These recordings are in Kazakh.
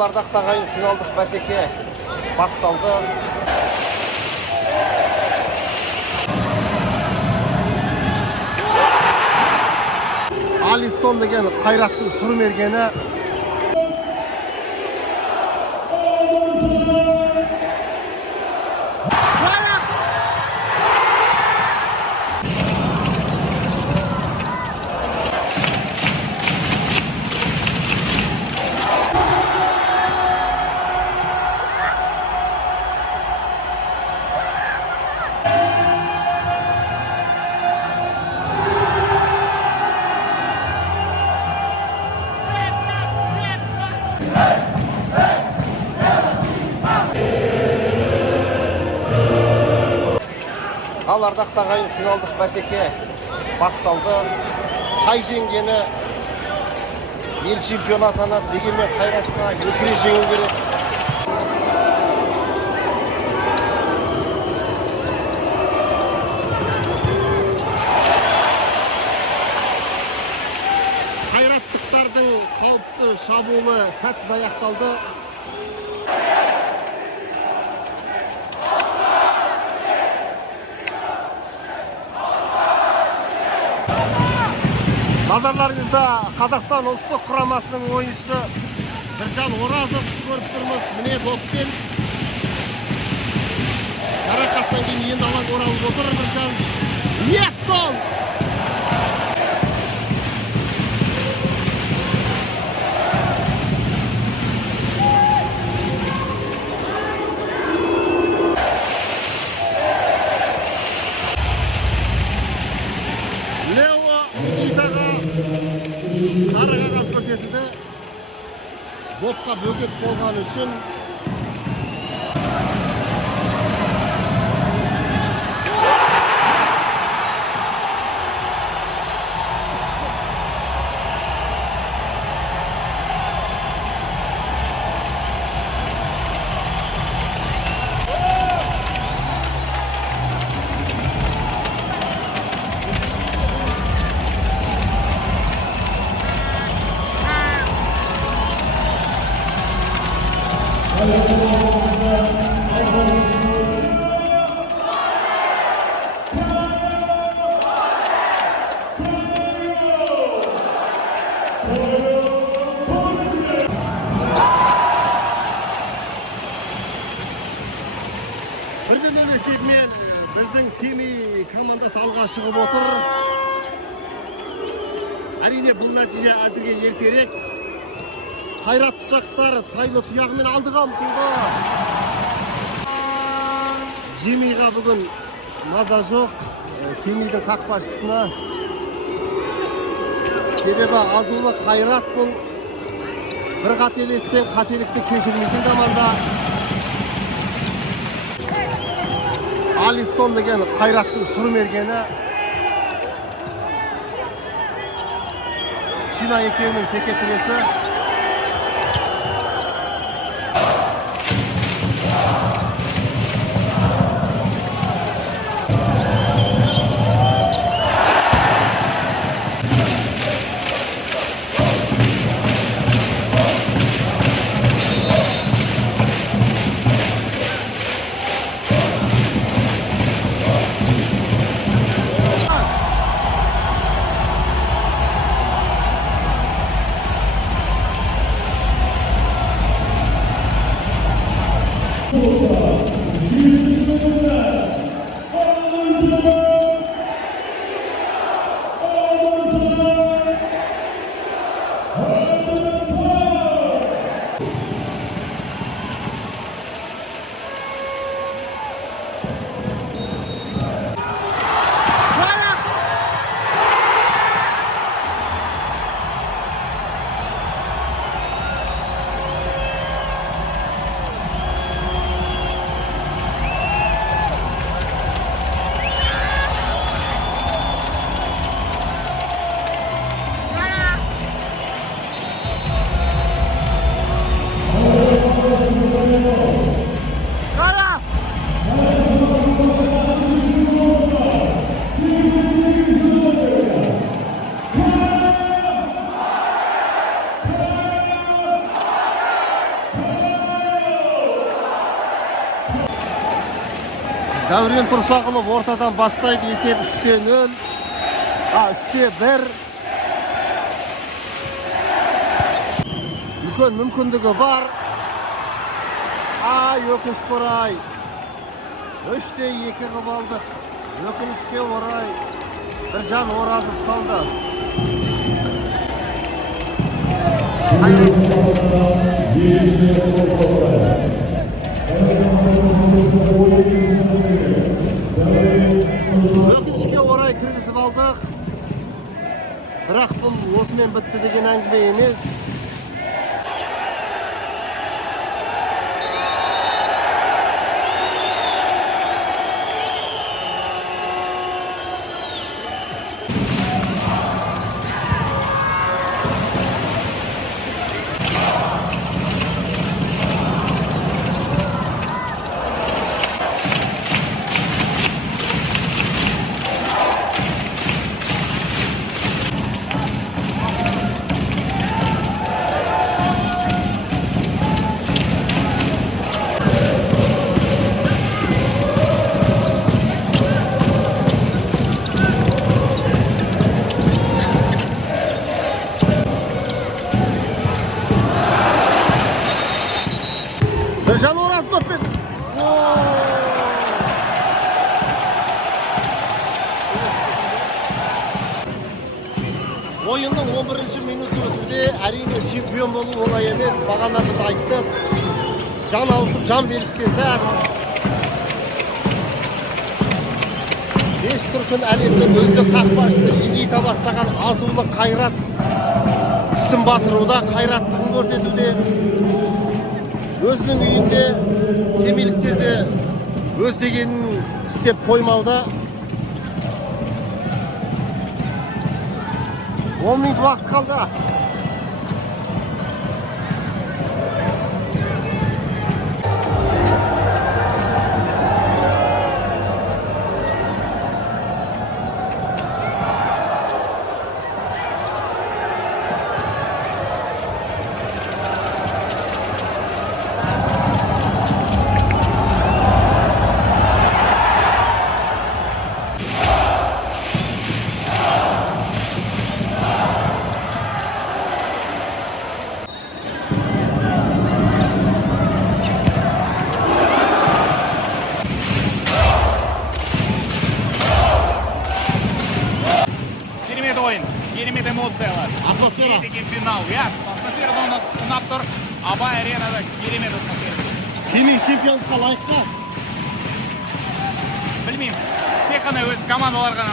Ал ардақты ағайын, финалдық бәсеке басталды. Алисон деген қайраттың сұрмергені. Ал ардақты ағайын, финалдық бәсеке басталды. Қай жеңгені ел чемпионы атанады, дегенмен қайратқа өкіре жеңу керек. Қайраттықтардың қауіпті шабуылы сәтсіз аяқталды. Назарларыңызда Қазақстан ұлттық құрамасының ойыншысы Біржан Оразов көріп тұрмыз. Міне доппен жарақаттан кейін енді алаңға оралып отыр Біржан. Нет, сол! Сары қағаз көрсетілді. Допқа бөгет болған үшін бірден есебімен біздің Семей командасы алға шығып отыр. Әрине бұл нәтиже әзірге ертерек. Қайраттықтар тайлы тұяғымен алдыға ұмтылды. Жемейға бүгін маза жоқ. Семейдің қақпашысына. Себебі азулы Қайрат бұл. Бір қателессең қателікті кешірмейтін команда. Алисон деген Қайраттың сұрмергені. Шина екеуінің текетіресі. Дәурен Тұрсақұлов ортадан бастайды, есеп 3-0. 3-1. Үлкен мүмкіндігі бар. Өкінішке орай. 3-2 қылып алдық. Өкінішке орай. Біржан Оразов салды. Өкінішке орай кіргізіп алдық. Бірақ бұл осымен бітті деген әңгіме емес. Біржан Оразов пен ойынның 11-ші минуты өтуде. Әрине чемпион болу оңай емес. Бағана біз айттық. Жан алысып, жан беріскен сәт. 5 дүркін әлемнің өзді қақпашысы элита бастаған азулы қайрат тісін батыруда, қайраттығын көрсетуде. Өзінің үйінде семейліктерде өз дегенін істеп қоймауда. 10 минут уақыт қалды. Керемет эмоциялар. Атмосфера. Деген финал. Атмосферада ұнап тұр. Абай аренада керемет атмосфера. Семей чемпиондыққа лайыққа? Білмеймін. Тек қана өз командаларға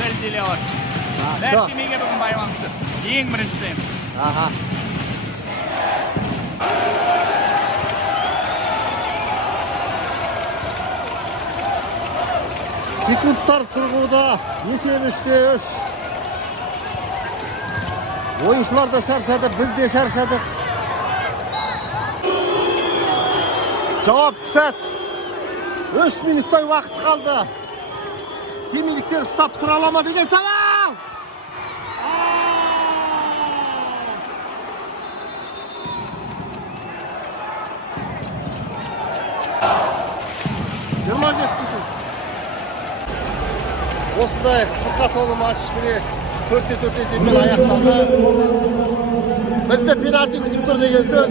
дәлелдей алады. Бәрі Семейге бүгін байланысты. Ең біріншіден. Секундтар сырғуда. Есеп 3-3. Oyuncular da şarşadı, biz de şarşadık. Cevap set. 3 minuttan vakit kaldı. Semeylikler stop turalamadı de saval. Görmeyeceksin ki. Осындай қысқа толы матч міне 4-4 есеппен аяқталды. Бізді пенальти күтіп тұр деген сөз.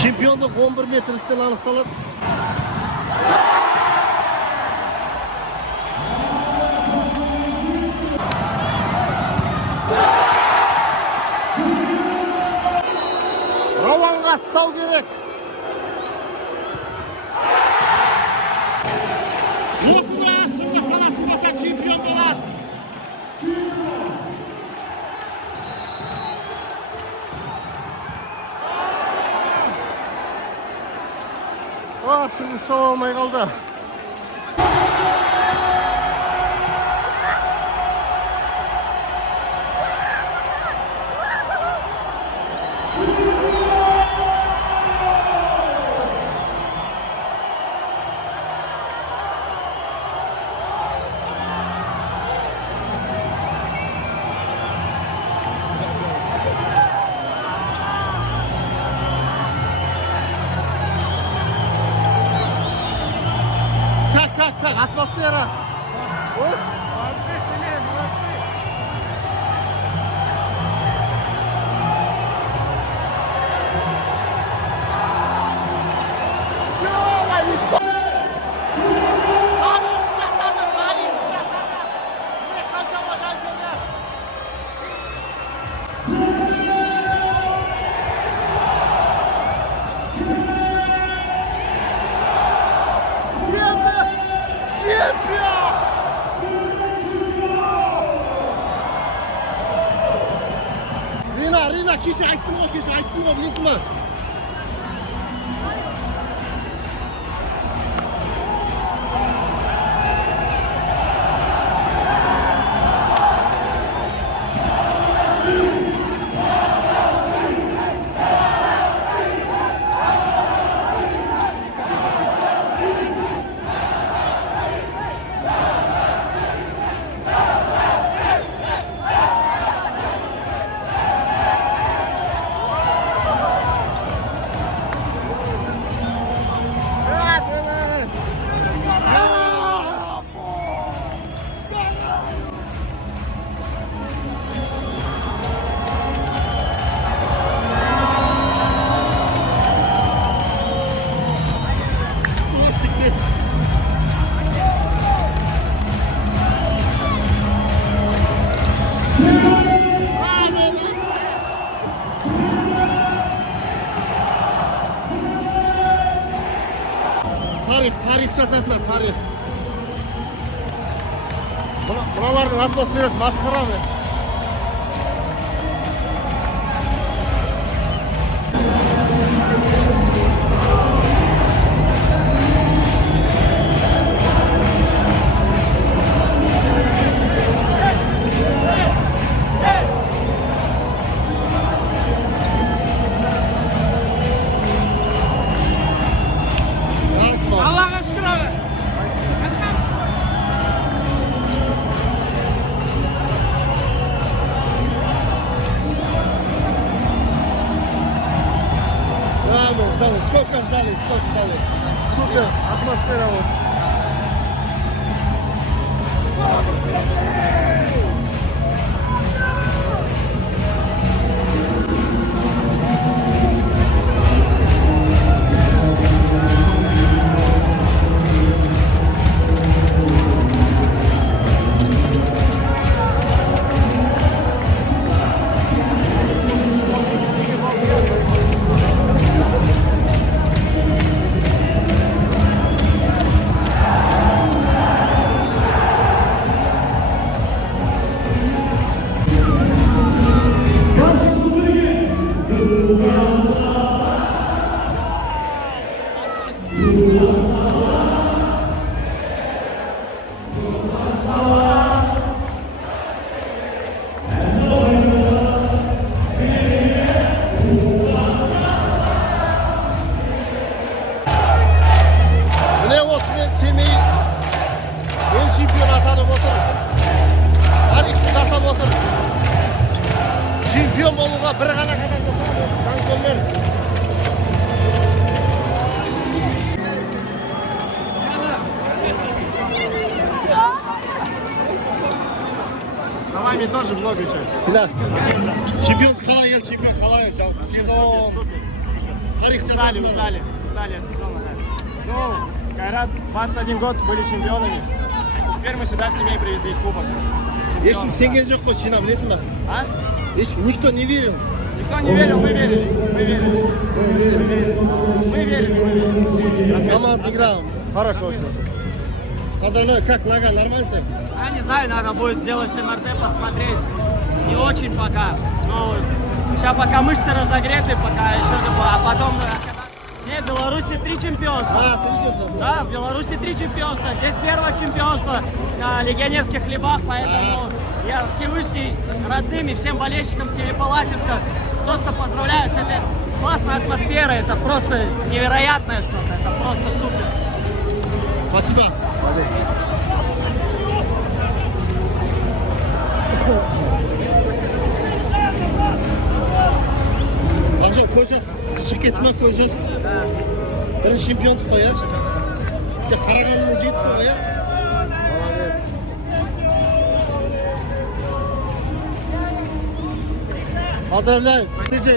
Чемпиондық 11 метрліктен анықталады. Рауанға стал керек. Осыны ашынға салатын болса чемпион болады. Ашынғы сау алмай қалды. как атмосфера? Уж? Молодцы, Семей, молодцы. Rina, kecha aytdim-ku, bilasizmi? Tarih жасадылар, tarih. Buraların atmosferası maskara mı? Allah'a şükür abi. Сколько ждали? Супер, атмосфера вот. Чемпион болуға бір ғана қадам жасады. Чемпионмен. Давай мне тоже много чего. Сюда. Чемпион қалай ел, чемпион қалай ел. Тарих Устали от сезона. Ну, Кайрат 21 год были чемпионами. Теперь мы сюда в семей привезли кубок. Ешкім сенген жоқ қой, Чина, білесің ба? А? Ешкім, никто не верил. Никто не верил, мы верили. Мы верили. Команда играла. Хорошо. Позывной как, нога, нормально? Я не знаю, надо будет сделать МРТ, посмотреть. Не очень пока. Но сейчас пока мышцы разогреты, пока еще не было. А потом... Не, в Беларуси 3 чемпионства. А, 3 чемпионства. Да, в Беларуси 3 чемпионства. Здесь первое чемпионство на легионерских хлебах, поэтому я Всевышний родным и всем болельщикам Телепалатинска просто поздравляю с этой классной атмосферой. Это просто невероятное что-то, это просто супер. Спасибо. Amca koşas, şirket mi koşas? Birinci şampiyonluk da ya. Сен Қарағандының жігітсің ғой, иә? Молодец. Поздравляю. Ты же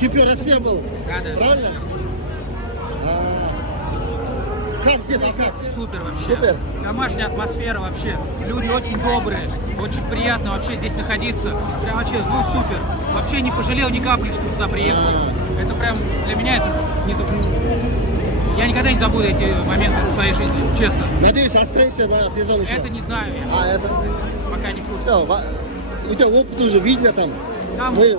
чемпион России был. Да. Правильно? Как здесь, Аркад? Супер вообще. Супер. Домашняя атмосфера вообще. Люди очень добрые. Очень приятно вообще здесь находиться. Прям вообще, ну супер. Вообще не пожалел ни капли, что сюда приехал. Это прям для меня это я никогда не забуду эти моменты в своей жизни, честно. Надеюсь, останешься на сезон еще. Это не знаю, я Это... пока не в курсе. Все, у тебя опыт уже видно там. Там- Мы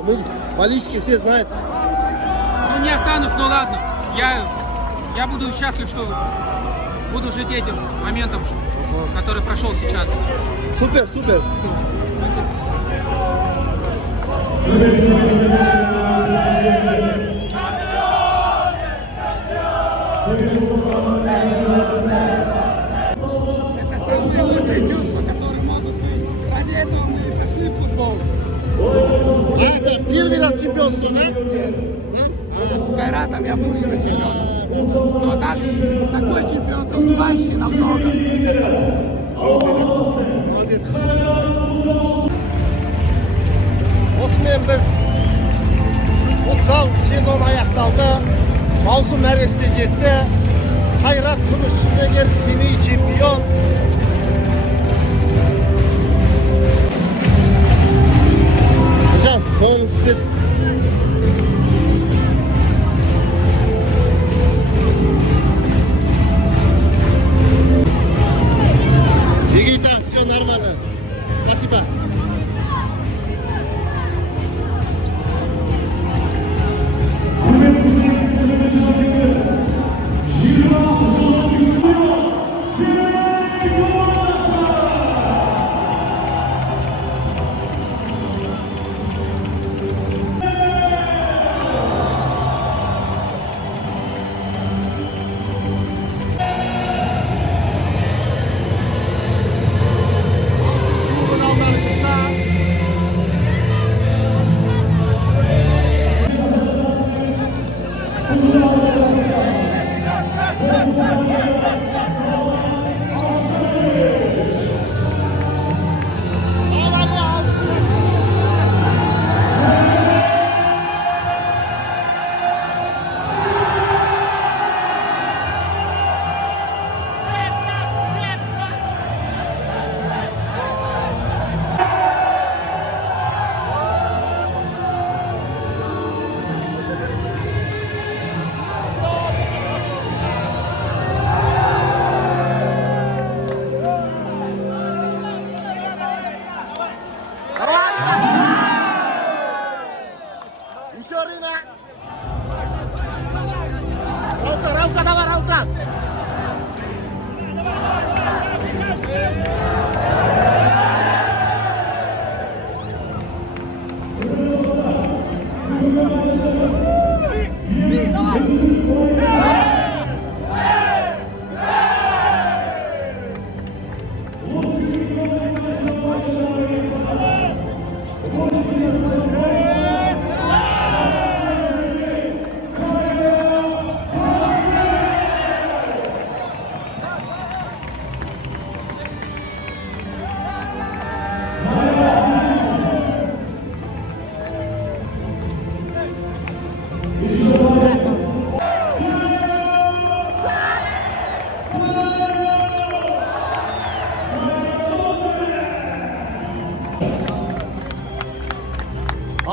болельщики все знают. Ну не останусь, ну ладно. Я буду счастлив, что буду жить этим моментом, который прошел сейчас. Супер. Всё. Это самые лучшие чувства, которые могут быть. Ради этого мы пошли в футбол. Это первый раз чемпионство, да? С Кайратом я был чемпионом. Но так, такое чемпионство в Спаще намного. Молодец. Осымен біз футзал сезон аяқталды. Маусым мәресіне жетті. Қайрат күміс жүлдегер, Семей чемпион. Жан, көңілің түспесін. Никита, все нормально. Спасибо. Еще рынок. Раука, давай, Раука.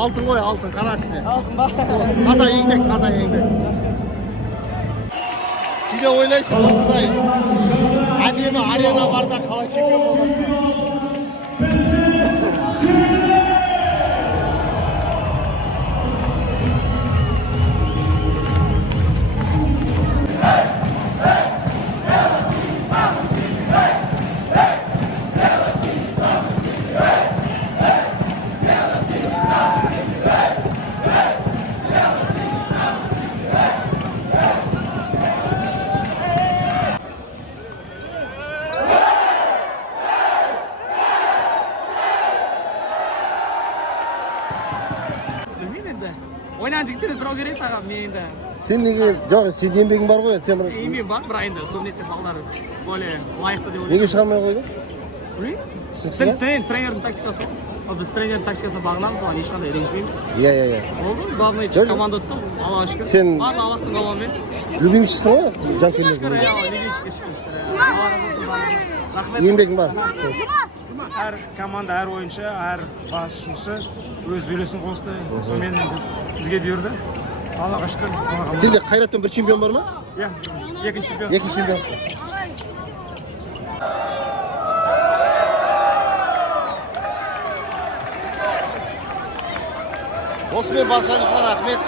Алтын ғой, алтын, қарашы. Алтын ба? Таза еңбек, таза еңбек. Кейде ойлайсың, осындай әдемі арена барда қалай чемпион боласың. Bilmayman endi. O'ynayman jigitlar sұрау керек тағам мен енді. Sen neге жоқ, сен еңбегің бар ғой, сен Еңбегім бар, бірақ енді көбінесе балалар более лайықты деп неге шығармай қойдың? Білмеймін. Түсінсіз? Тренердің тактикасы. Ал біз тренердің тактикасына бағынамыз, оған ешқандай ренжімейміз. Иә. Болды, главное команда ұтты. Аллаға шүкір. Сен- Ладно, Аллахтың қалауымен. Любимчісің ғой, Шүкір, жанкүйерлердің. иә, любимчиге шүкір. Алла разы болсын барлығына. Рахмет. Еңбегің бар. Әр команда, әр ойыншы, әр басшысы өз үлесін қосты. Сонымен бізге бұйырды. Аллаға шүкір. Сенде Қайратпен бір чемпион бар ма? Иә, екінші чемпион. Екінші чемпион. Осымен баршаңызға рахмет.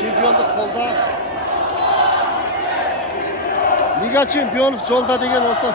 Чемпиондық қолда. Лига чемпионов жолда деген осы.